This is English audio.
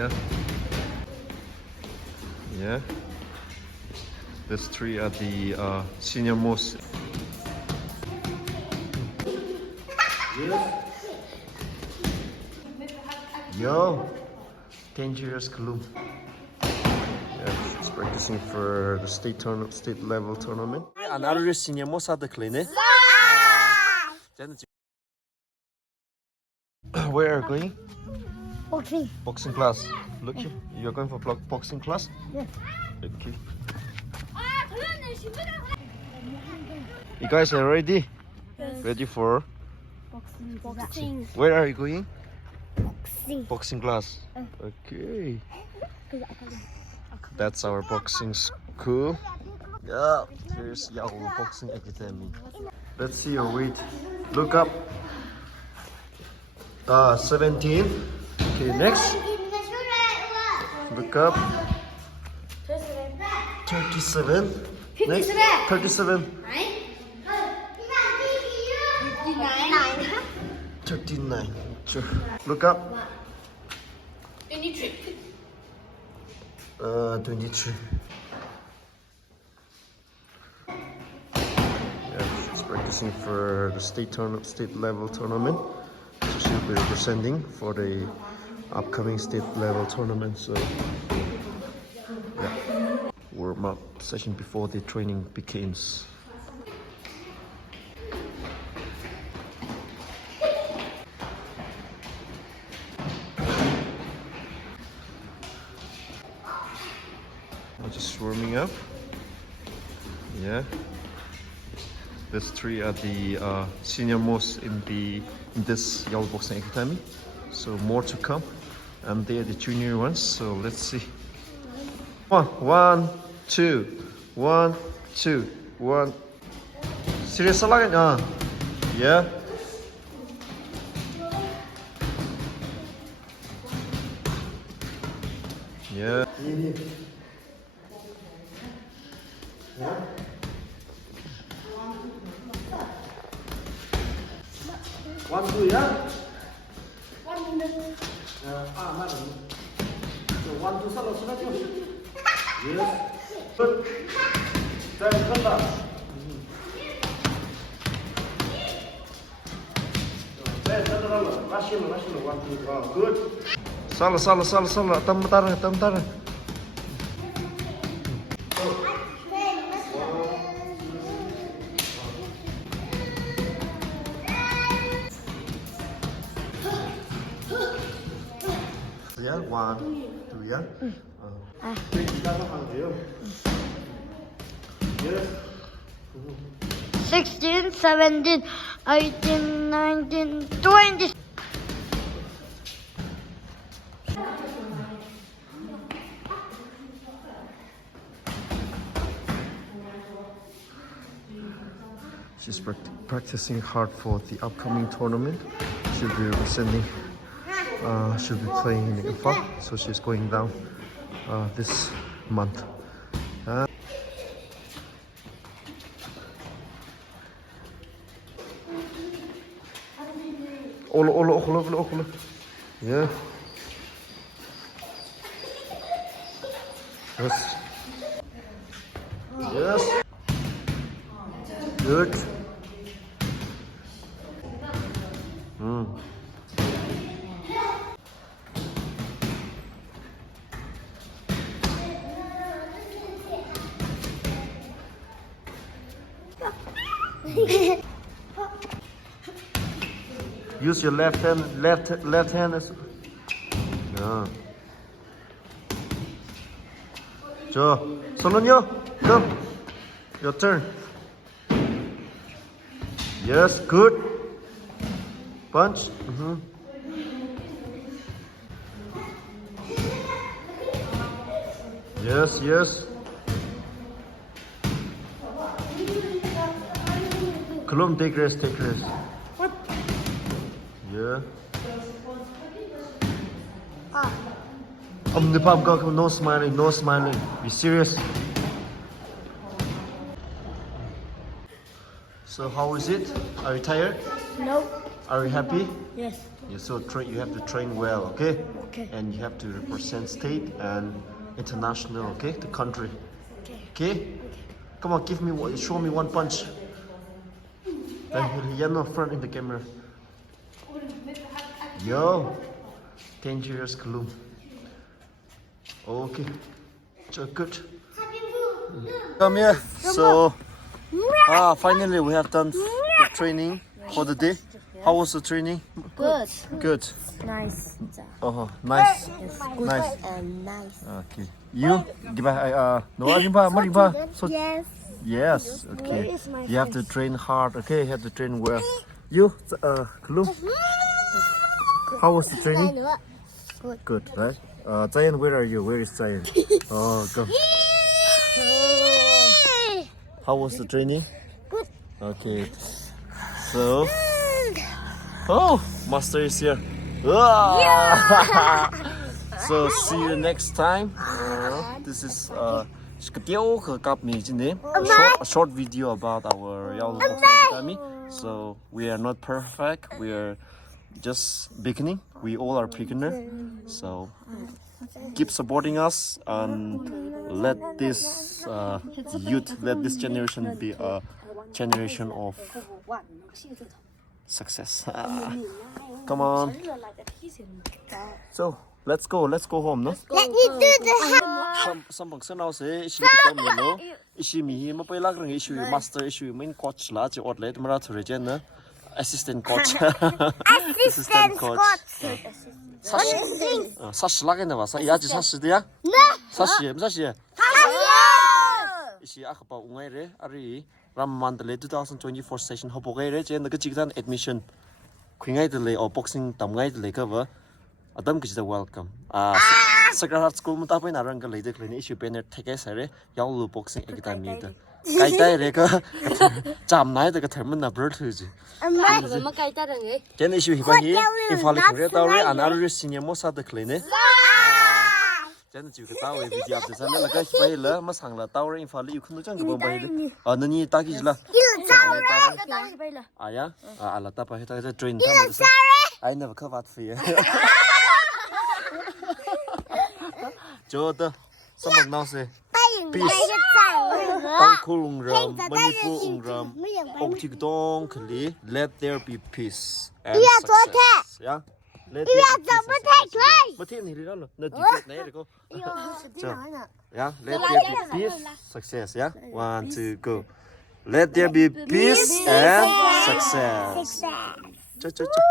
Yeah. Yeah. These three are the senior most. Yes. Yo, dangerous gloom. Yeah, she's practicing for the state level tournament. Another senior most at the clinic. Where are you going? Boxing. Boxing class. Look here. You're going for boxing class? Yeah. Okay. You guys are ready? Yes. Ready for Boxing. where are you going? Boxing. Boxing class. Okay. That's our boxing school. Yeah. Here's Yaolu Boxing Academy. Let's see your weight. Look up. 17. Okay, next. Look up. 37. Next. 37. 39. Sure. Look up. 23. 23. Yeah, she's practicing for the state level tournament. So she'll be representing for the upcoming state level tournament. So yeah, warm up session before the training begins. Just warming up. Yeah. These three are the senior most in this Yaolu Boxing Academy. So more to come. And they are the junior ones. So let's see. 1, 2, 1, 2, 1. Serious lagi? Yeah. Yeah. One, two, yeah? Madam. So, 1, 2, salah, salah, salah. Yes. Good. Then, good. Rush 1, 2, good. Salah, salah, salah, salah. Tam. Yeah, 1, 2, yeah. 16, 17, 18, 19, 20. She's practicing hard for the upcoming tournament. She'll be representing. She'll be playing in Ukhrul, so she's going down this month. Ukhrul. Yeah. Yes. Yes. Good. Use your left hand as. Yeah. Joe, Solonyo, come. Your turn. Yes, good. Punch. Yes. Kulum, take rest. What? Yeah. No smiling. Be serious. So how is it? Are you tired? No. Are you happy? Yes. Yeah, so you have to train well, okay? Okay. And you have to represent state and international, okay? The country. Okay? Come on, show me one punch. Yeah, front in the camera. Yo, 10 years Kalum. Okay, so good. Come here. So, finally we have done the training for the day. How was the training? Good. Good. Nice. Nice. Good Nice. and nice. Okay. You? No, Yes. yes. Okay. Where is my You have to train hard. Okay. You have to train well. You? Kalum? How was the training? Good, right? Zayan, where are you? Where is Zayan? Oh, go. How was the training? Good. Okay. So, oh, Master is here. Ah! So, see you next time. This is a short video about our Yaolu Boxing Academy. So, we are not perfect. We are just beginning. We all are beginner. So, keep supporting us and let this youth, let this generation be a generation of success. Come on. So let's go home, no? Let me do the Some now say issue the melo. Issue me ma pay lag rang issue master issue main coach la chi outlet mara thore jen na assistant coach. assistant coach. 사실 나겠네 봐. 야지 사실이야? 네. 사실. 사실. 이시 아까 웅아이래 아리 람만들레 2024 session 허보게래 제 너그 지간 admission 퀸가이들레 boxing 담가이들레 그거 adam 그지다 welcome. Sacred Heart School mo tapay narang galay de issue banner take sare Yaolu boxing academy da. Kai tai re ka cham nai da ka therman na bird huji. 엄마 kai ta rang e. Ken issue hi ba hi infali kore tawre another senior mo sa da klene. Chen ju ka tawe video up sa la ka hi ba la ma sang la tawre infali yu khunu chang ka ba hi nani ta ki la. Aya ala ta pa hi ta train ta ma. I never covered for you. Joda, someone now say peace. Tangkulung ram, manipulung ram, oktigdong kali. Let there be peace and success. Yeah. Let there be peace. But here ni rilo, na dikit na ito. Yeah. Let there be peace, success. Yeah. 1, 2, go. Let there be peace and success. Cha cha cha.